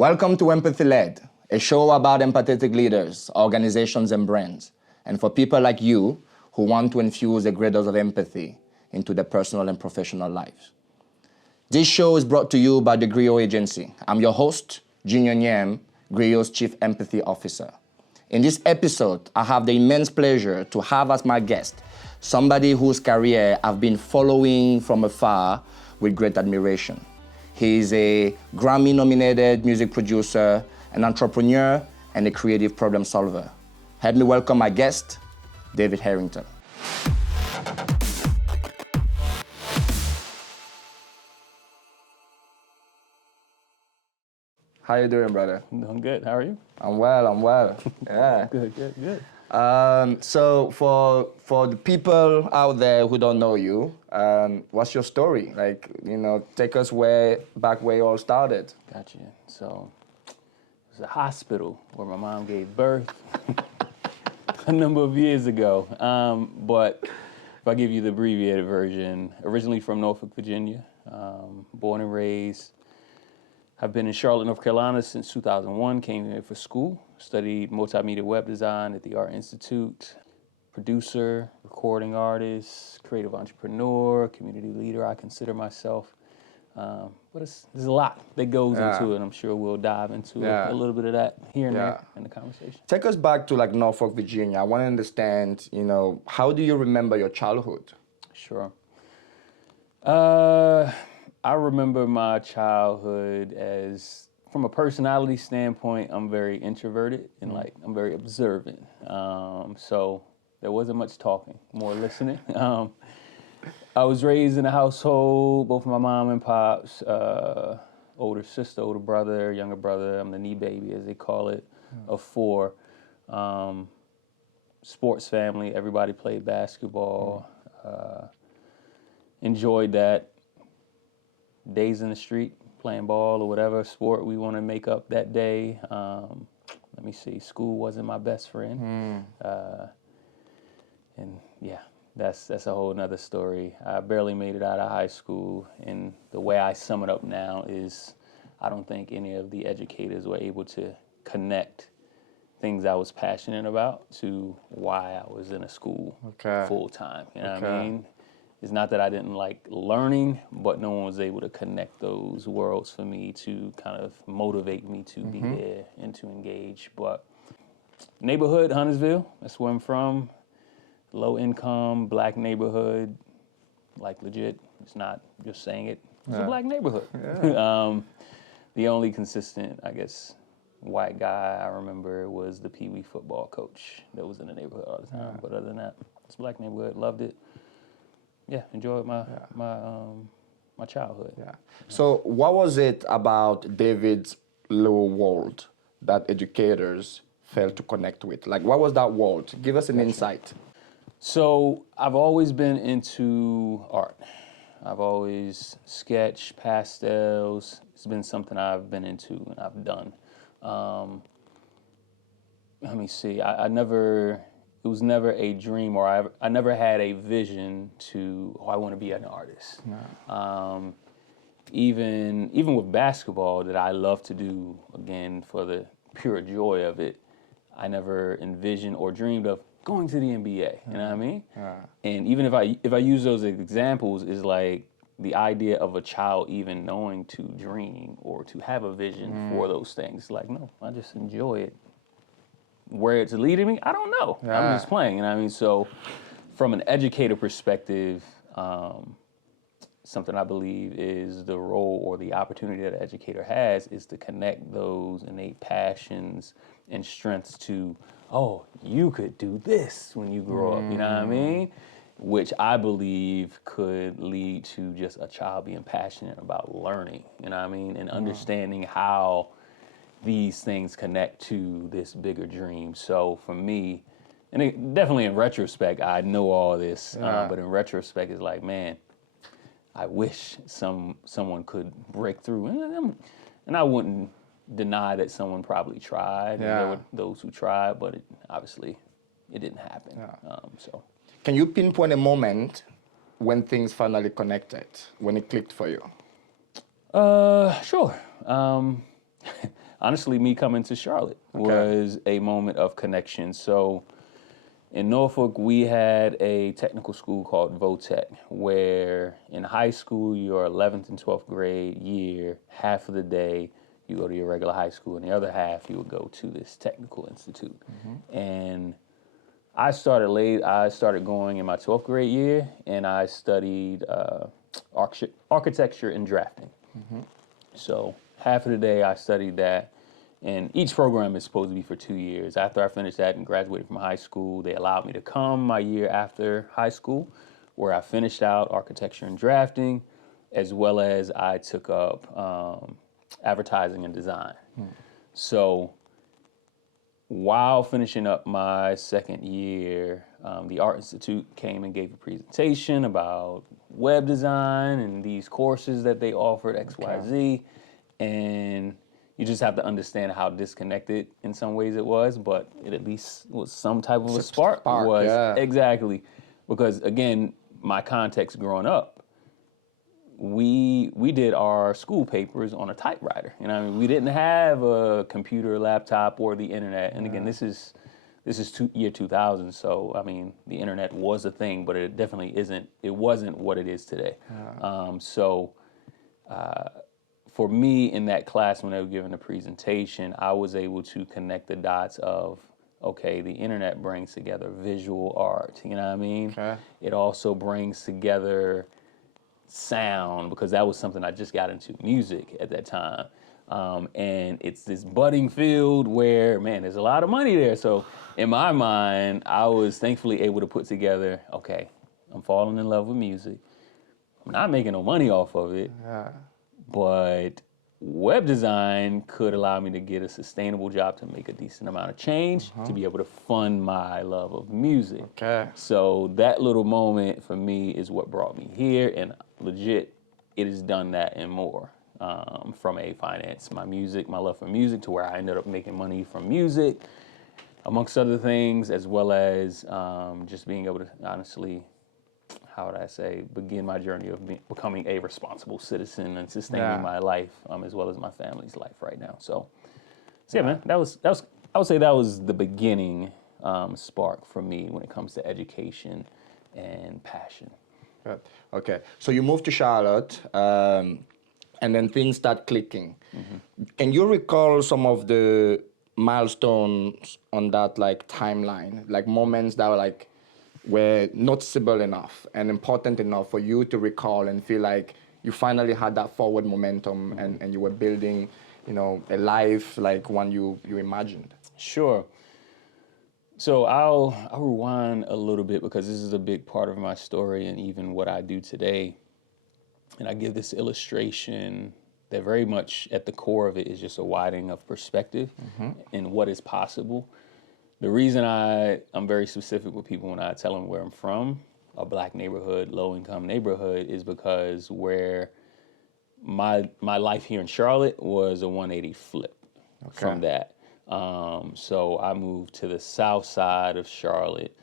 Welcome to Empathy Led, a show about empathetic leaders, organizations, and brands, and for people like you who want to infuse a great dose of empathy into their personal and professional lives. This show is brought to you by the GRIO agency. I'm your host, Junior Nyem, GRIO's Chief Empathy Officer. In this episode, I have the immense pleasure to have as my guest somebody whose career I've been following from afar with great admiration. He is a Grammy-nominated music producer, an entrepreneur, and a creative problem solver. Help me welcome my guest, David Arrington. How you doing, brother? I'm doing good. How are you? I'm well. Yeah. Good. So for the people out there who don't know you, what's your story? Take us back where it all started. Gotcha. So it was a hospital where my mom gave birth a number of years ago. But if I give you the abbreviated version, originally from Norfolk, Virginia, born and raised. I've been in Charlotte, North Carolina since 2001, came here for school, studied multimedia web design at the Art Institute, producer, recording artist, creative entrepreneur, community leader, I consider myself. But there's a lot that goes into it. I'm sure we'll dive into a little bit of that here and there in the conversation. Take us back to Norfolk, Virginia. I want to understand, how do you remember your childhood? Sure. I remember my childhood as, from a personality standpoint, I'm very introverted and I'm very observant. So there wasn't much talking, more listening. I was raised in a household, both my mom and pops, older sister, older brother, younger brother. I'm the knee baby, as they call it, of four. Sports family, everybody played basketball. Enjoyed that. Days in the street, playing ball or whatever sport we want to make up that day. Let me see, school wasn't my best friend. And yeah, that's a whole nother story. I barely made it out of high school, and the way I sum it up now is I don't think any of the educators were able to connect things I was passionate about to why I was in a school full time. You know what I mean? It's not that I didn't like learning, but no one was able to connect those worlds for me to kind of motivate me to be there and to engage. But neighborhood, Huntersville, that's where I'm from. Low income, black neighborhood, legit. It's not just saying it. It's a black neighborhood. Yeah. The only consistent, I guess, white guy I remember was the Pee Wee football coach that was in the neighborhood all the time. But other than that, it's a black neighborhood, loved it. Yeah, enjoyed my childhood. Yeah. So what was it about David's little world that educators failed to connect with? What was that world? Give us an insight. So I've always been into art. I've always sketched, pastels. It's been something I've been into and I've done. Let me see, it was never a dream, or I never had a vision to, I want to be an artist. No. Even with basketball that I love to do, again, for the pure joy of it, I never envisioned or dreamed of going to the NBA, you know what I mean? Yeah. And even if I use those examples, is like the idea of a child even knowing to dream or to have a vision for those things. No, I just enjoy it. Where it's leading me, I don't know. Yeah. I'm just playing, you know what I mean? So from an educator perspective, something I believe is the role or the opportunity that an educator has is to connect those innate passions and strengths to, oh, you could do this when you grow up, you know what I mean? Which I believe could lead to just a child being passionate about learning, you know what I mean? And understanding how these things connect to this bigger dream. So for me, and definitely in retrospect, I know all this, but in retrospect, it's like, man, I wish someone could break through. And I wouldn't deny that someone probably tried. And there were those who tried, but obviously it didn't happen. Yeah. Can you pinpoint a moment when things finally connected, when it clicked for you? Sure. honestly, me coming to Charlotte was a moment of connection. So in Norfolk, we had a technical school called VOTEC, where in high school, your 11th and 12th grade year, half of the day, you go to your regular high school, and the other half, you would go to this technical institute. And I started late. I started going in my 12th grade year, and I studied architecture and drafting. So half of the day, I studied that. And each program is supposed to be for 2 years. After I finished that and graduated from high school, they allowed me to come my year after high school, where I finished out architecture and drafting, as well as I took up advertising and design. So while finishing up my second year, the Art Institute came and gave a presentation about web design and these courses that they offered, XYZ, and you just have to understand how disconnected in some ways it was, but it at least was some type of a spark. Exactly. Because again, my context growing up, we did our school papers on a typewriter. You know what I mean? We didn't have a computer, laptop, or the internet. And again, this is year 2000, so I mean, the internet was a thing, but it definitely wasn't what it is today. For me in that class, when they were giving a presentation, I was able to connect the dots of, okay, the internet brings together visual art, you know what I mean? It also brings together sound, because that was something I just got into music at that time. And it's this budding field where, man, there's a lot of money there. So in my mind, I was thankfully able to put together, okay, I'm falling in love with music. I'm not making no money off of it. But web design could allow me to get a sustainable job to make a decent amount of change to be able to fund my love of music. So that little moment for me is what brought me here, and legit, it has done that and more. From a finance, my love for music, to where I ended up making money from music, amongst other things, as well as just being able to honestly, how would I say, begin my journey of becoming a responsible citizen and sustaining my life, as well as my family's life right now. So yeah, man, that was I would say that was the beginning spark for me when it comes to education and passion. Okay, so you moved to Charlotte, and then things start clicking. Can you recall some of the milestones on that like timeline, like moments that were noticeable enough and important enough for you to recall and feel like you finally had that forward momentum and you were building, a life like one you imagined? Sure. So I'll rewind a little bit, because this is a big part of my story and even what I do today. And I give this illustration that very much at the core of it is just a widening of perspective and what is possible. The reason I'm very specific with people when I tell them where I'm from, a black neighborhood, low-income neighborhood, is because where my life here in Charlotte was a 180 flip from that. So I moved to the south side of Charlotte,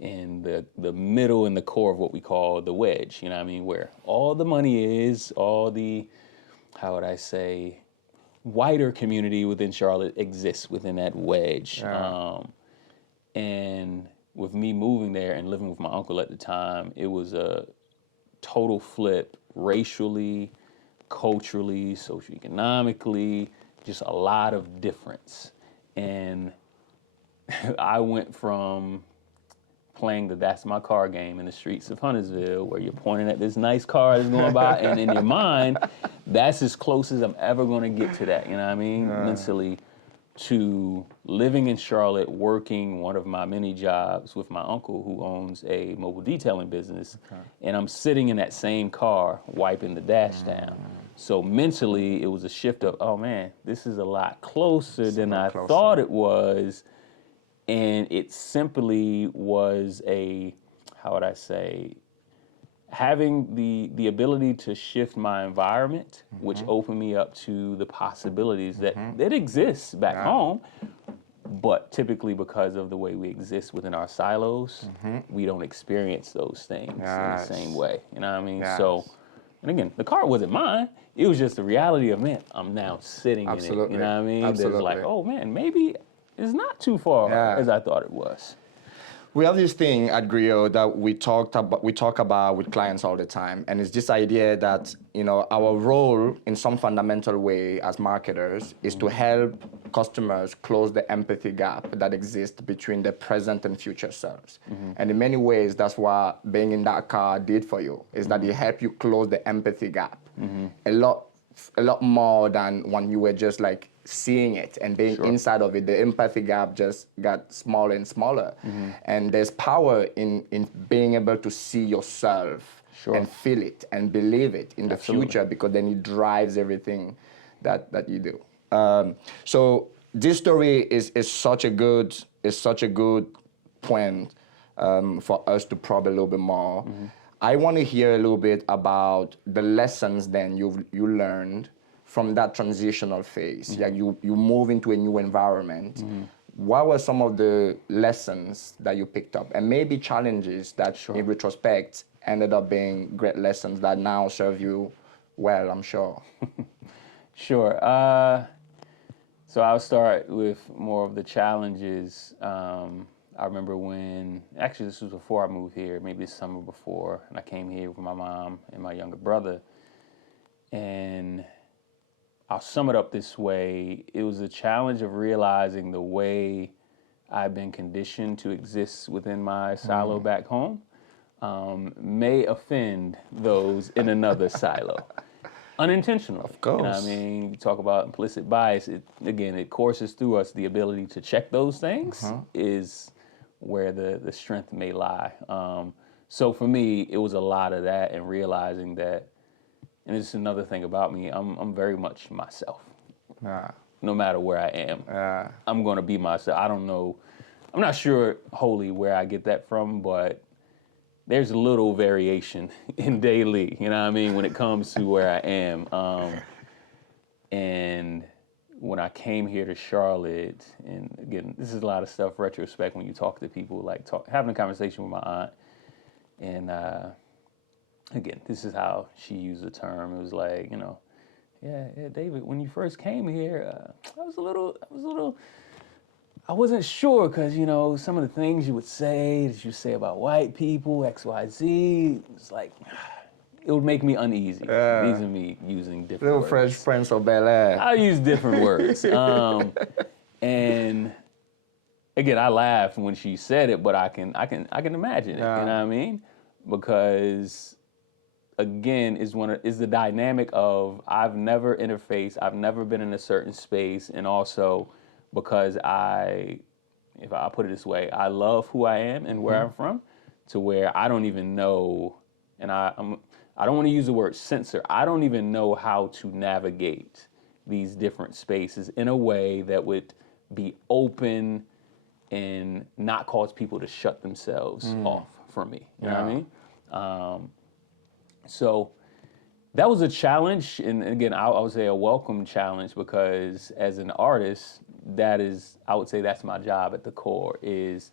in the middle and the core of what we call the wedge, you know what I mean, where all the money is, all the, how would I say, wider community within Charlotte exists within that wedge. And with me moving there and living with my uncle at the time, it was a total flip racially, culturally, socioeconomically, just a lot of difference. And I went from playing the "that's my car" game in the streets of Huntersville, where you're pointing at this nice car that's going by, and in your mind, that's as close as I'm ever going to get to that, you know what I mean, mentally, to living in Charlotte, working one of my many jobs with my uncle, who owns a mobile detailing business, and I'm sitting in that same car, wiping the dash down. So mentally, it was a shift of, oh man, this is a lot closer than I thought it was. And it simply was how would I say, having the ability to shift my environment, which opened me up to the possibilities that exist back home. But typically, because of the way we exist within our silos, we don't experience those things in the same way. You know what I mean? So And again, the car wasn't mine. It was just the reality of, man, I'm now sitting in it. You know what I mean? Absolutely. There's like, oh man, maybe it's not too far as I thought it was. We have this thing at GRIO that we talk about with clients all the time, and it's this idea that, you know, our role in some fundamental way as marketers is to help customers close the empathy gap that exists between their present and future selves. And in many ways, that's what being in that car did for you, is that it helped you close the empathy gap a lot more than when you were just like seeing it and being inside of it. The empathy gap just got smaller and smaller. And there's power in being able to see yourself and feel it and believe it in the future, because then it drives everything that you do. So this story is such a good point for us to probe a little bit more. I want to hear a little bit about the lessons then you learned from that transitional phase. Yeah, you move into a new environment. What were some of the lessons that you picked up, and maybe challenges that in retrospect ended up being great lessons that now serve you well, I'm sure? Sure. So I'll start with more of the challenges. I remember when, actually this was before I moved here, maybe the summer before, and I came here with my mom and my younger brother. And I'll sum it up this way. It was a challenge of realizing the way I've been conditioned to exist within my silo back home may offend those in another silo. Unintentional. Of course. You know what I mean? You talk about implicit bias. It courses through us. The ability to check those things is where the strength may lie. So for me, it was a lot of that, and realizing that, and it's another thing about me, I'm very much myself. No matter where I am, I'm going to be myself. I don't know, I'm not sure wholly where I get that from, but there's a little variation in Dae Lee, you know what I mean, when it comes to where I am. And when I came here to Charlotte, and again, this is a lot of stuff retrospect when you talk to people, like having a conversation with my aunt, and again, this is how she used the term. It was like, you know, yeah, David, when you first came here, I wasn't sure, because, you know, some of the things you would say, that you say about white people, X, Y, Z, it's like, it would make me uneasy. These are me using different Little words. Fresh Prince of Ballet. I use different words. And again, I laughed when she said it, but I can imagine it. You know what I mean? Because again, is the dynamic of I've never interfaced, I've never been in a certain space, and also because if I put it this way, I love who I am and where I'm from, to where I don't even know, and I don't want to use the word censor, I don't even know how to navigate these different spaces in a way that would be open and not cause people to shut themselves off from me. You know what I mean? So that was a challenge, and again, I would say a welcome challenge, because as an artist, I would say that's my job at the core, is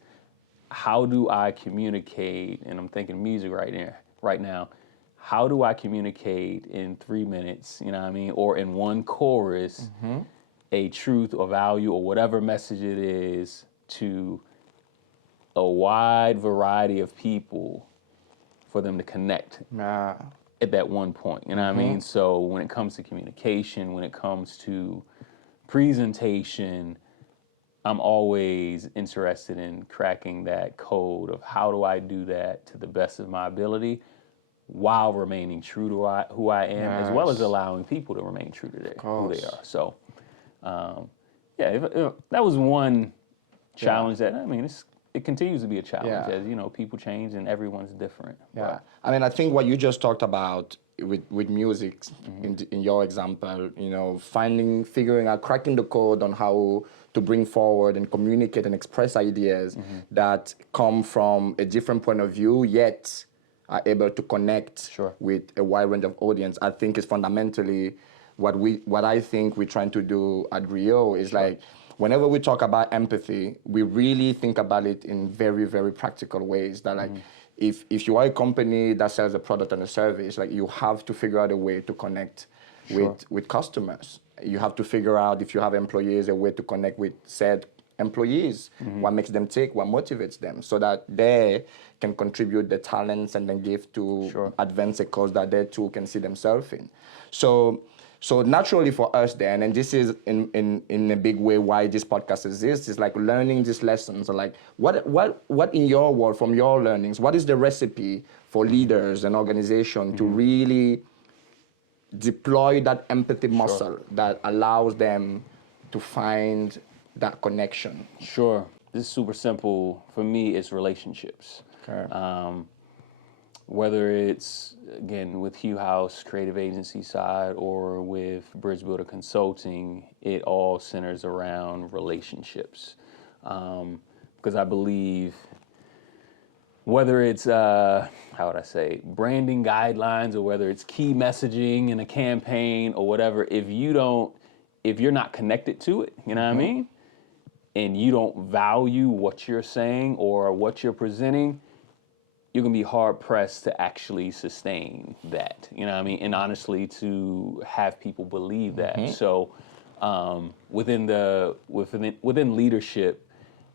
how do I communicate, and I'm thinking music right now, how do I communicate in 3 minutes, you know what I mean, or in one chorus, a truth or value or whatever message it is to a wide variety of people for them to connect at that one point, you know what I mean? So when it comes to communication, when it comes to presentation, I'm always interested in cracking that code of how do I do that to the best of my ability while remaining true to who I am, as well as allowing people to remain true to who they are. So, that was one challenge that, I mean, it continues to be a challenge as, you know, people change and everyone's different. But, I mean, I think what you just talked about with music, in your example, you know, figuring out, cracking the code on how to bring forward and communicate and express ideas that come from a different point of view, yet are able to connect with a wide range of audience, I think is fundamentally what I think we're trying to do at GRIO is like, whenever we talk about empathy, we really think about it in very, very practical ways that like, if you are a company that sells a product and a service, like you have to figure out a way to connect with customers. You have to figure out, if you have employees, a way to connect with said employees, what makes them tick, what motivates them, so that they can contribute their talents and then give to advance a cause that they too can see themselves in. So naturally for us then, and this is in a big way why this podcast exists, is like learning these lessons. So like what in your world, from your learnings, what is the recipe for leaders and organizations to really deploy that empathy muscle that allows them to find that connection? Sure. This is super simple. For me, it's relationships. Okay. Whether it's, again, with Hue House, creative agency side, or with Bridge Builder Consulting, it all centers around relationships. Because I believe, whether it's, how would I say, branding guidelines, or whether it's key messaging in a campaign or whatever, if you're not connected to it, you know what I mean? And you don't value what you're saying or what you're presenting, you're gonna be hard pressed to actually sustain that, you know what I mean? And honestly, to have people believe that. So within leadership,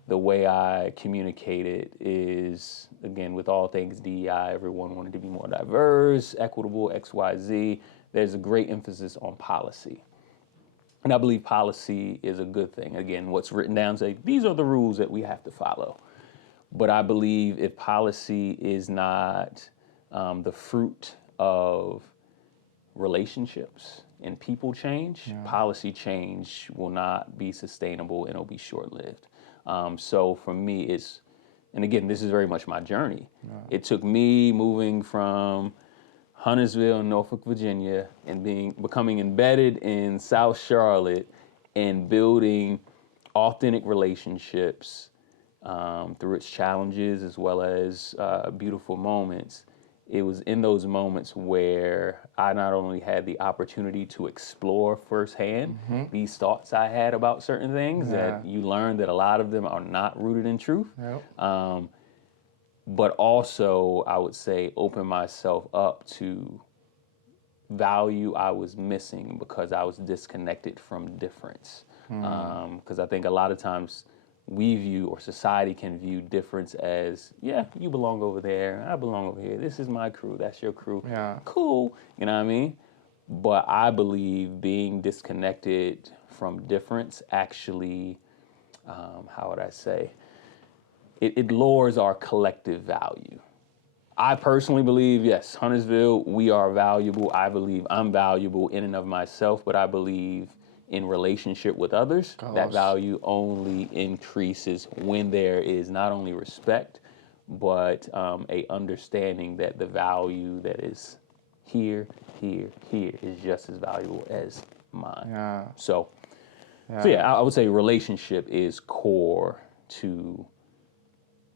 the way I communicate it is, again, with all things DEI, everyone wanted to be more diverse, equitable, XYZ. There's a great emphasis on policy. And I believe policy is a good thing. Again, what's written down say, these are the rules that we have to follow. But I believe if policy is not the fruit of relationships and people change, policy change will not be sustainable and it'll be short-lived. So for me, and again, this is very much my journey. It took me moving from Huntersville, Norfolk, Virginia, and becoming embedded in South Charlotte and building authentic relationships through its challenges as well as beautiful moments. It was in those moments where I not only had the opportunity to explore firsthand these thoughts I had about certain things, that you learn that a lot of them are not rooted in truth, but also, I would say, open myself up to value I was missing because I was disconnected from difference. Because I think a lot of times we view, or society can view, difference as, yeah, you belong over there, I belong over here, this is my crew, that's your crew, cool, you know what I mean? But I believe being disconnected from difference actually, how would I say, it lowers our collective value. I personally believe, yes, Huntersville, we are valuable. I believe I'm valuable in and of myself, but I believe in relationship with others, that value only increases when there is not only respect, but a understanding that the value that is here is just as valuable as mine. So yeah, I would say relationship is core to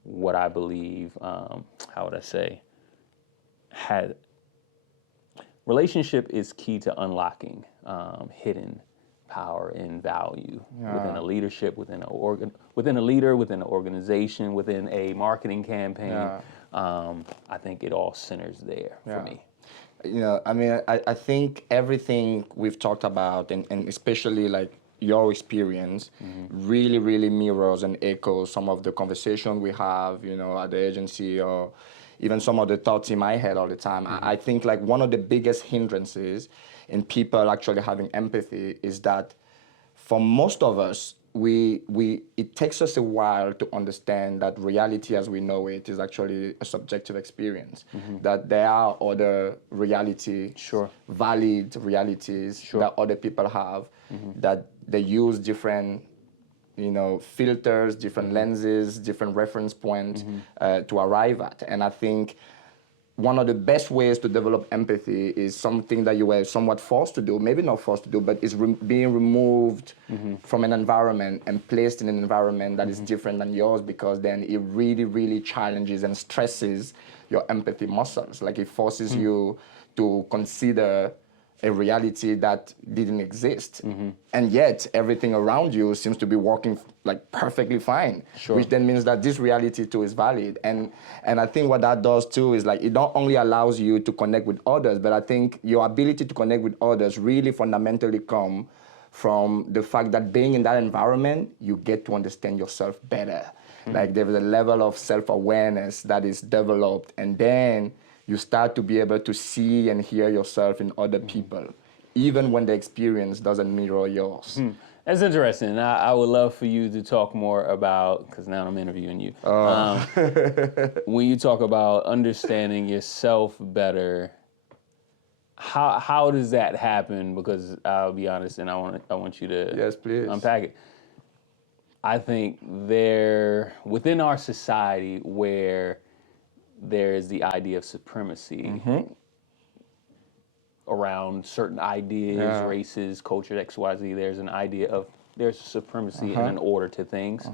what I believe, how would I say, relationship is key to unlocking hidden power and value within a leadership, within a leader, within an organization, within a marketing campaign. I think it all centers there for me. You know, I mean, I think everything we've talked about, and especially like your experience, really, really mirrors and echoes some of the conversation we have, you know, at the agency, or even some of the thoughts in my head all the time. I think like one of the biggest hindrances in people actually having empathy is that for most of us, it takes us a while to understand that reality as we know it is actually a subjective experience, that there are other reality, valid realities that other people have, that they use different, you know, filters, different lenses, different reference points to arrive at. And I think one of the best ways to develop empathy is something that you were somewhat forced to do, maybe not forced to do, but is being removed from an environment and placed in an environment that is different than yours, because then it really, really challenges and stresses your empathy muscles. Like it forces you to consider a reality that didn't exist. And yet everything around you seems to be working like perfectly fine, which then means that this reality too is valid. And I think what that does too is like, it not only allows you to connect with others, but I think your ability to connect with others really fundamentally come from the fact that being in that environment, you get to understand yourself better. Like there's a level of self-awareness that is developed, and then you start to be able to see and hear yourself in other people, even when the experience doesn't mirror yours. That's interesting. I would love for you to talk more about, because now I'm interviewing you. When you talk about understanding yourself better, how does that happen? Because I'll be honest, and I want you to Yes, please. unpack it. I think within our society where there is the idea of supremacy around certain ideas, races, culture, X, Y, Z. There's an idea of there's supremacy and an order to things.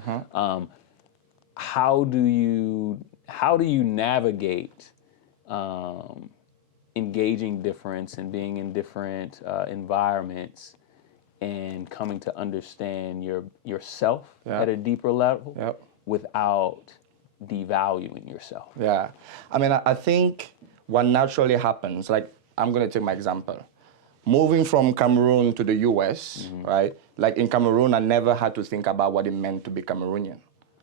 How do you navigate engaging difference and being in different environments and coming to understand yourself at a deeper level without devaluing yourself? Yeah. I mean, I think what naturally happens, like, I'm going to take my example. Moving from Cameroon to the US, right? Like in Cameroon, I never had to think about what it meant to be Cameroonian.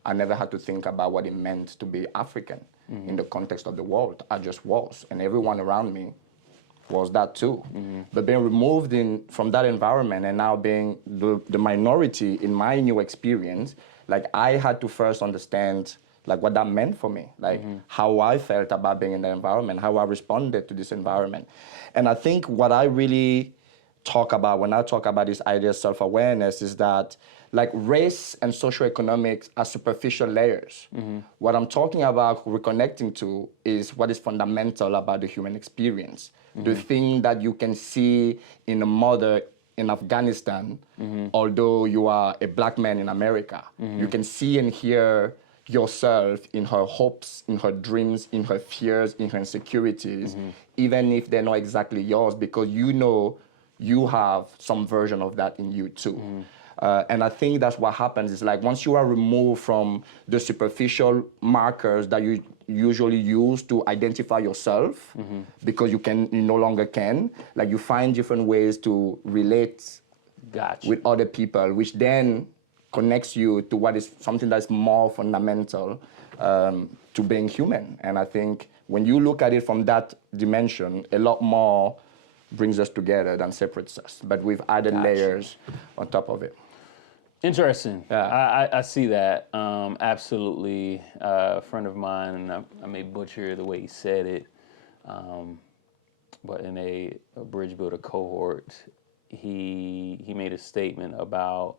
I never had to think about what it meant to be African in the context of the world. I just was. And everyone around me was that too. But being removed from that environment and now being the minority in my new experience, like I had to first understand like what that meant for me, like how I felt about being in that environment, how I responded to this environment. And I think what I really talk about when I talk about this idea of self-awareness is that like race and socioeconomics are superficial layers. What I'm talking about reconnecting to is what is fundamental about the human experience. The thing that you can see in a mother in Afghanistan, although you are a black man in America. You can see and hear yourself in her hopes, in her dreams, in her fears, in her insecurities, even if they're not exactly yours, because you know you have some version of that in you too. And I think that's what happens is like once you are removed from the superficial markers that you usually use to identify yourself, because you no longer can, like you find different ways to relate with other people, which then connects you to what is something that's more fundamental to being human. And I think when you look at it from that dimension, a lot more brings us together than separates us. But we've added layers on top of it. Interesting. Yeah. I see that. Absolutely. A friend of mine, and I may butcher the way he said it, but in a bridge builder cohort, he made a statement about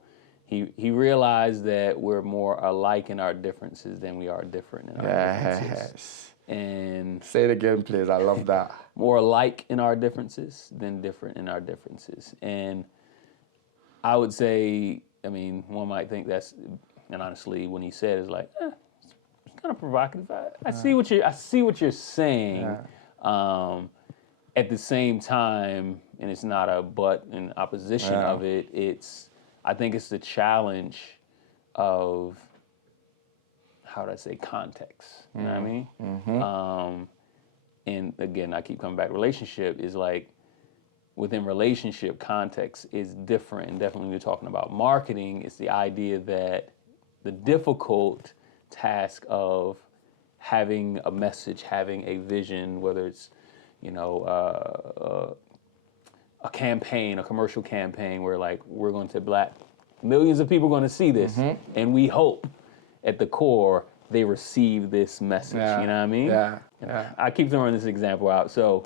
he realized that we're more alike in our differences than we are different in our differences. And say it again, please. I love that. More alike in our differences than different in our differences. And I would say, I mean, one might think that's, and honestly, when he said it's like, it's kind of provocative. I see what you're saying. At the same time, and it's not a but in opposition of it. I think it's the challenge of, how would I say, context. You know what I mean? And again, I keep coming back. Relationship is like, within relationship, context is different. And definitely when you're talking about marketing, it's the idea that the difficult task of having a message, having a vision, whether it's, you know, a campaign, a commercial campaign where like we're going to millions of people are going to see this, and we hope at the core they receive this message. You know what I mean? I keep throwing this example out. So,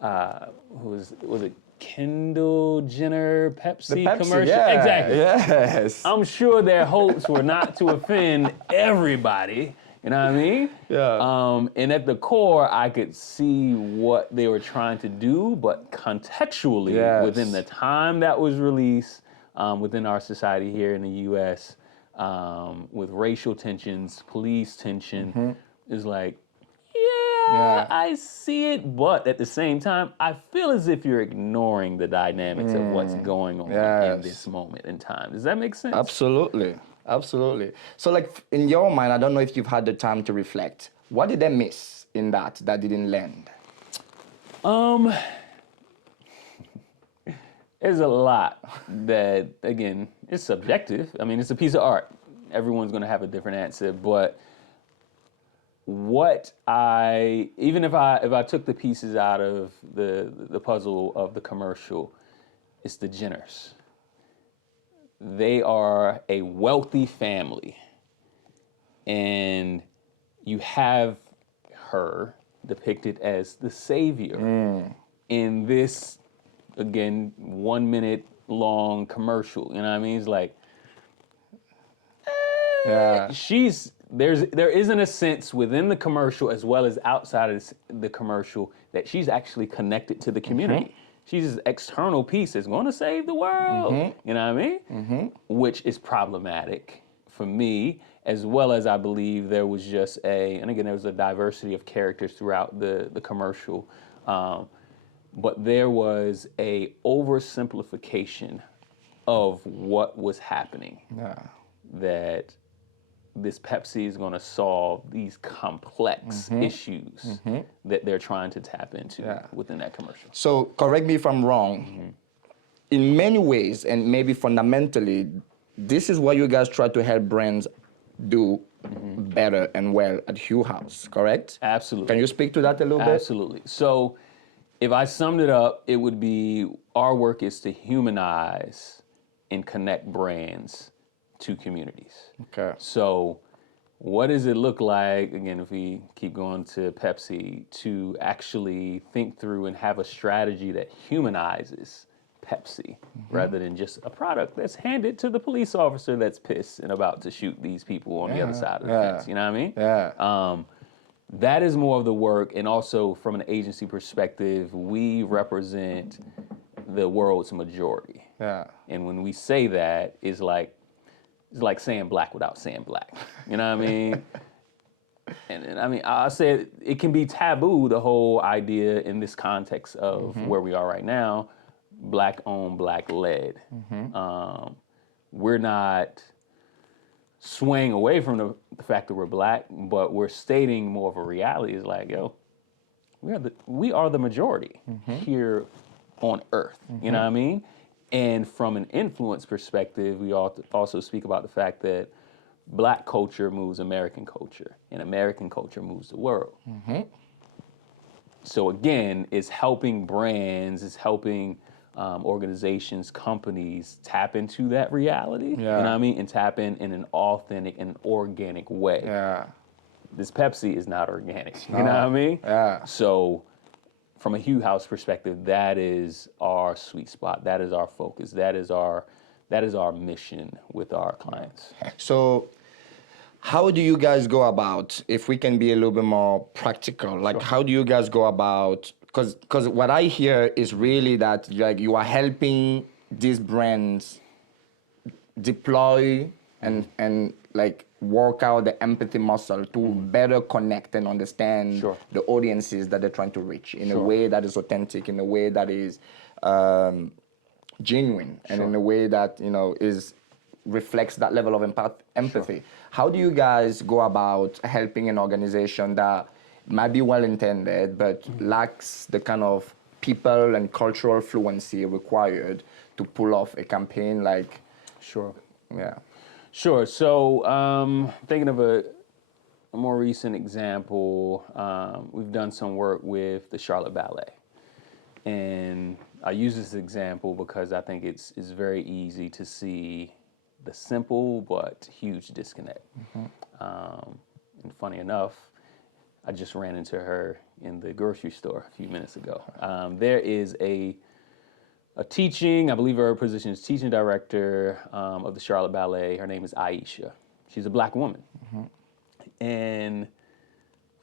was it Kendall Jenner Pepsi commercial? Exactly. Yes. I'm sure their hopes were not to offend everybody. You know what I mean? And at the core, I could see what they were trying to do, but contextually, within the time that was released, within our society here in the U.S., with racial tensions, police tension, is like, yeah, Yeah. I see it, but at the same time, I feel as if you're ignoring the dynamics of what's going on in this moment in time. Does that make sense? Absolutely. Absolutely. So, like, in your mind, I don't know if you've had the time to reflect. What did they miss in that didn't land? There's a lot that, again, is subjective. I mean, it's a piece of art. Everyone's going to have a different answer, but even if I took the pieces out of the puzzle of the commercial, it's the Jenners. They are a wealthy family, and you have her depicted as the savior in this, again, 1 minute long commercial. You know what I mean? It's like, there isn't a sense within the commercial as well as outside of the commercial that she's actually connected to the community. She's an external piece that's going to save the world. You know what I mean? Which is problematic for me, as well as I believe there was just and again, there was a diversity of characters throughout the commercial, but there was a oversimplification of what was happening. That this Pepsi is going to solve these complex issues that they're trying to tap into within that commercial. So, correct me if I'm wrong. In many ways, and maybe fundamentally, this is what you guys try to help brands do better and well at Hue House, correct? Absolutely. Can you speak to that a little bit? Absolutely. So, if I summed it up, it would be our work is to humanize and connect brands to communities. Okay. So what does it look like, again, if we keep going to Pepsi, to actually think through and have a strategy that humanizes Pepsi rather than just a product that's handed to the police officer that's pissed and about to shoot these people on the other side of the fence. You know what I mean? Yeah. That is more of the work. And also from an agency perspective, we represent the world's majority. Yeah. And when we say that, it's like saying black without saying black. You know what I mean? and I mean, I say it can be taboo, the whole idea in this context of where we are right now, black owned, black led. We're not swaying away from the fact that we're black, but we're stating more of a reality. Is like, yo, we are the majority here on Earth. You know what I mean? And from an influence perspective, we also speak about the fact that black culture moves American culture, and American culture moves the world. So again, it's helping brands, it's helping organizations, companies tap into that reality, you know what I mean? And tap in an authentic and organic way. Yeah. This Pepsi is not organic, you know what I mean? Yeah. So from a Hue House perspective, that is our sweet spot. That is our focus. That is our mission with our clients. So how do you guys go about, if we can be a little bit more practical, like how do you guys go about, because what I hear is really that like you are helping these brands deploy and like work out the empathy muscle to better connect and understand the audiences that they're trying to reach in a way that is authentic, in a way that is genuine, and in a way that, you know, reflects that level of empathy. How do you guys go about helping an organization that might be well-intended but lacks the kind of people and cultural fluency required to pull off a campaign like... Sure. So thinking of a more recent example, we've done some work with the Charlotte Ballet. And I use this example because I think it's very easy to see the simple but huge disconnect. And funny enough, I just ran into her in the grocery store a few minutes ago. There is a teaching, I believe her position is teaching director of the Charlotte Ballet. Her name is Aisha. She's a black woman. And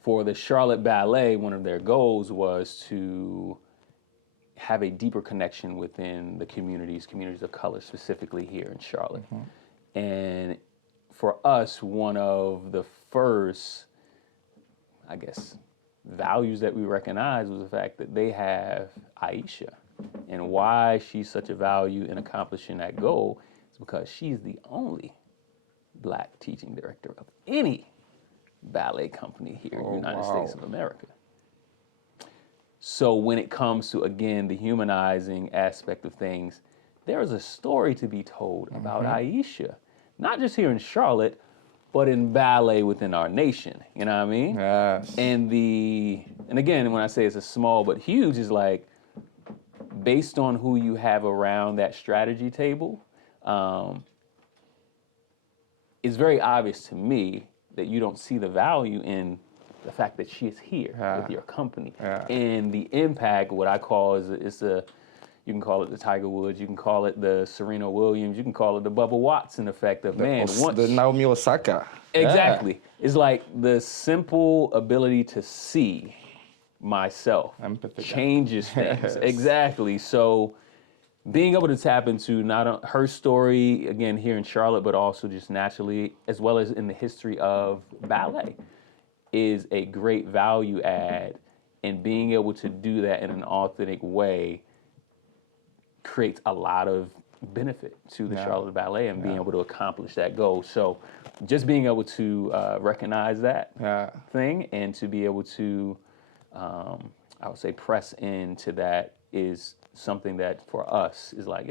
for the Charlotte Ballet, one of their goals was to have a deeper connection within the communities of color, specifically here in Charlotte. And for us, one of the first, I guess, values that we recognize was the fact that they have Aisha. And why she's such a value in accomplishing that goal is because she's the only Black teaching director of any ballet company here in the United States of America. So when it comes to, again, the humanizing aspect of things, there is a story to be told about Aisha, not just here in Charlotte, but in ballet within our nation. You know what I mean? Yes. And again, when I say it's a small but huge, is like based on who you have around that strategy table. It's very obvious to me that you don't see the value in the fact that she is here with your company and the impact. What I call is you can call it the Tiger Woods, you can call it the Serena Williams, you can call it the Bubba Watson effect of the Naomi Osaka. Exactly. It's like the simple ability to see myself changes things. Exactly. So being able to tap into not her story, again, here in Charlotte, but also just naturally, as well as in the history of ballet, is a great value add. And being able to do that in an authentic way creates a lot of benefit to the Charlotte Ballet and being able to accomplish that goal. So just being able to recognize that thing and to be able to, I would say, press into that is something that for us is like,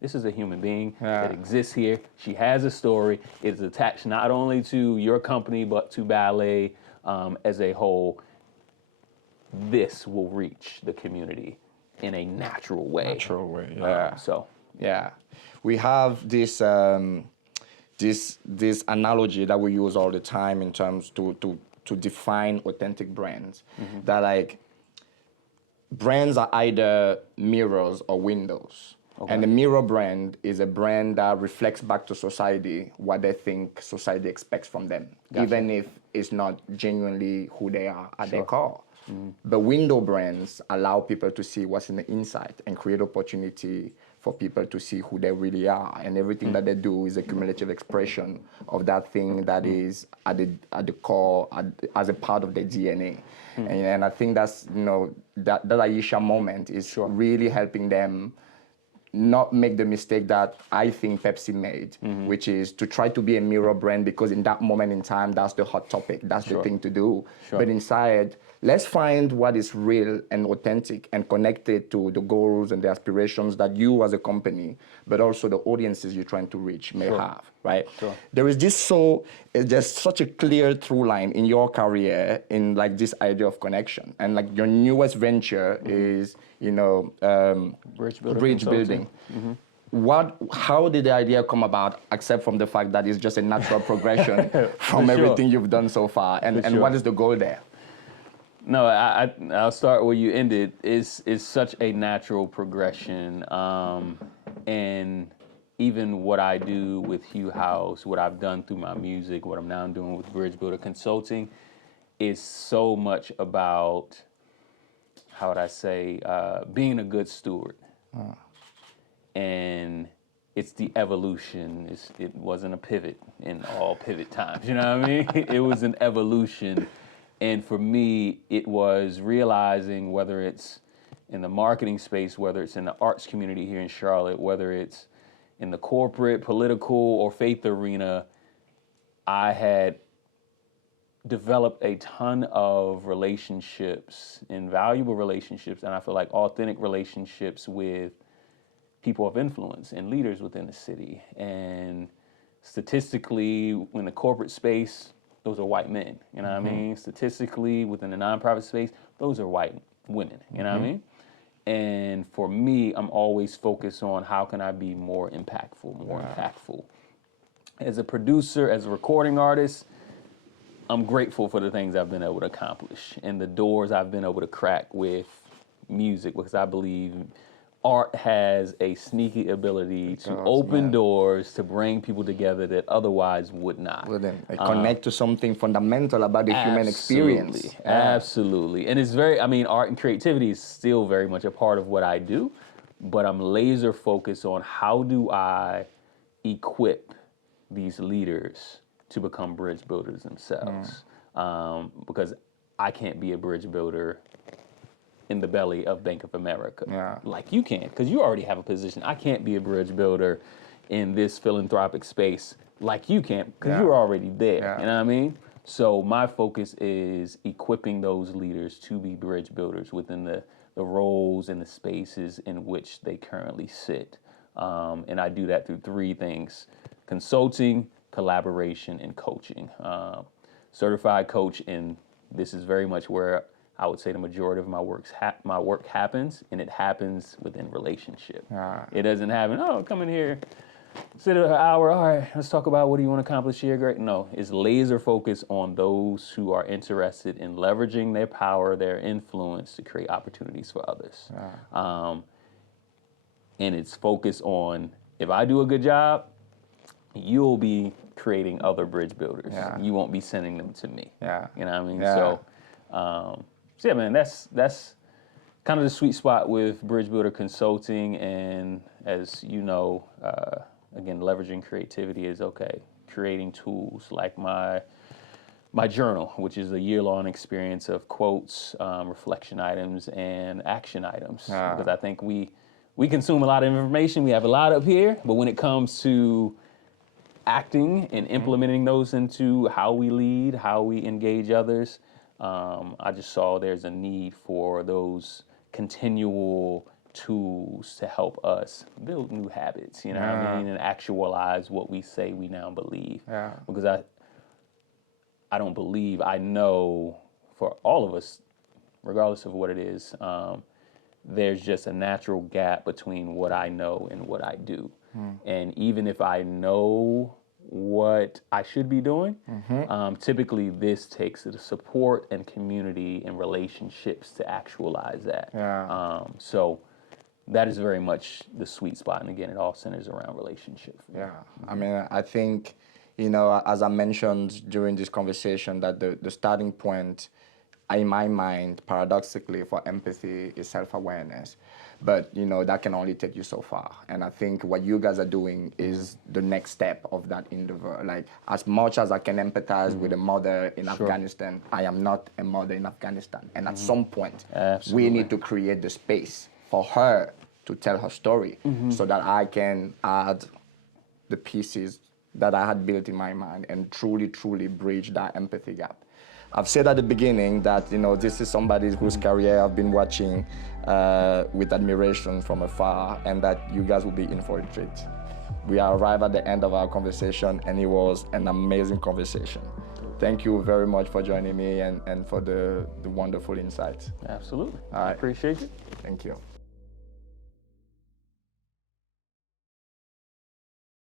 this is a human being that exists here. She has a story. It is attached not only to your company, but to ballet as a whole. This will reach the community in a natural way. We have this this analogy that we use all the time in terms to define authentic brands. That like brands are either mirrors or windows. And the mirror brand is a brand that reflects back to society what they think society expects from them, even if it's not genuinely who they are at their core. The window brands allow people to see what's in the inside and create opportunity for people to see who they really are. And everything that they do is a cumulative expression of that thing that is at the core, as a part of their DNA. And I think that's, that Aisha moment is really helping them not make the mistake that I think Pepsi made, which is to try to be a mirror brand because in that moment in time, that's the hot topic, that's the thing to do. But inside, let's find what is real and authentic and connected to the goals and the aspirations that you as a company, but also the audiences you're trying to reach may have, right? There is there's such a clear through line in your career in like this idea of connection. And like your newest venture is, bridge building. How did the idea come about, except from the fact that it's just a natural progression from everything you've done so far? And what is the goal there? No, I'll start where you ended. Is such a natural progression, and even what I do with Hue House, what I've done through my music, what I'm now doing with Bridge Builder Consulting, is so much about, how would I say, being a good steward. And it's the evolution. It wasn't a pivot in all pivot times. You know what I mean? It was an evolution. And for me, it was realizing whether it's in the marketing space, whether it's in the arts community here in Charlotte, whether it's in the corporate, political, or faith arena, I had developed a ton of relationships, invaluable relationships, and I feel like authentic relationships with people of influence and leaders within the city. And statistically, in the corporate space, those are white men, you know what I mean? Statistically, within the nonprofit space, those are white women, you know what I mean? And for me, I'm always focused on how can I be more impactful. As a producer, as a recording artist, I'm grateful for the things I've been able to accomplish and the doors I've been able to crack with music, because I believe art has a sneaky ability to open doors, to bring people together that otherwise would not. Connect to something fundamental about the human experience. Absolutely. And it's art and creativity is still very much a part of what I do, but I'm laser focused on how do I equip these leaders to become bridge builders themselves. Because I can't be a bridge builder in the belly of Bank of America. Yeah. Like you can, because you already have a position. I can't be a bridge builder in this philanthropic space like you can, because Yeah. you're already there. Yeah. You know what I mean? So my focus is equipping those leaders to be bridge builders within the roles and the spaces in which they currently sit. And I do that through three things: consulting, collaboration, and coaching. Certified coach, and this is very much where I would say the majority of my work happens, and it happens within relationship. It doesn't happen, oh, come in here, sit an hour, all right, let's talk about what do you want to accomplish here, great. No, it's laser focus on those who are interested in leveraging their power, their influence to create opportunities for others. And it's focused on, if I do a good job, you'll be creating other bridge builders. You won't be sending them to me. You know what I mean? So yeah, man, that's kind of the sweet spot with bridge builder consulting. And as you know, again, leveraging creativity is okay. Creating tools like my journal, which is a year-long experience of quotes, reflection items, and action items. Because I think we consume a lot of information. We have a lot up here, but when it comes to acting and implementing those into how we lead, how we engage others, I just saw there's a need for those continual tools to help us build new habits, you know what I mean, and actualize what we say we now believe. Because I don't believe, I know for all of us, regardless of what it is, there's just a natural gap between what I know and what I do. And even if I know what I should be doing, typically this takes the support and community and relationships to actualize that. So that is very much the sweet spot. And again, it all centers around relationship. I mean, I think, you know, as I mentioned during this conversation, that the starting point in my mind, paradoxically, for empathy is self-awareness. But, you know, that can only take you so far. And I think what you guys are doing is the next step of that endeavor. Like, as much as I can empathize with a mother in Afghanistan, I am not a mother in Afghanistan. And at some point, we need to create the space for her to tell her story so that I can add the pieces that I had built in my mind and truly, truly bridge that empathy gap. I've said at the beginning that, you know, this is somebody whose career I've been watching with admiration from afar, and that you guys will be in for a treat. We are arrived at the end of our conversation, and it was an amazing conversation. Thank you very much for joining me and for the wonderful insights. Absolutely. All right. Appreciate it. Thank you.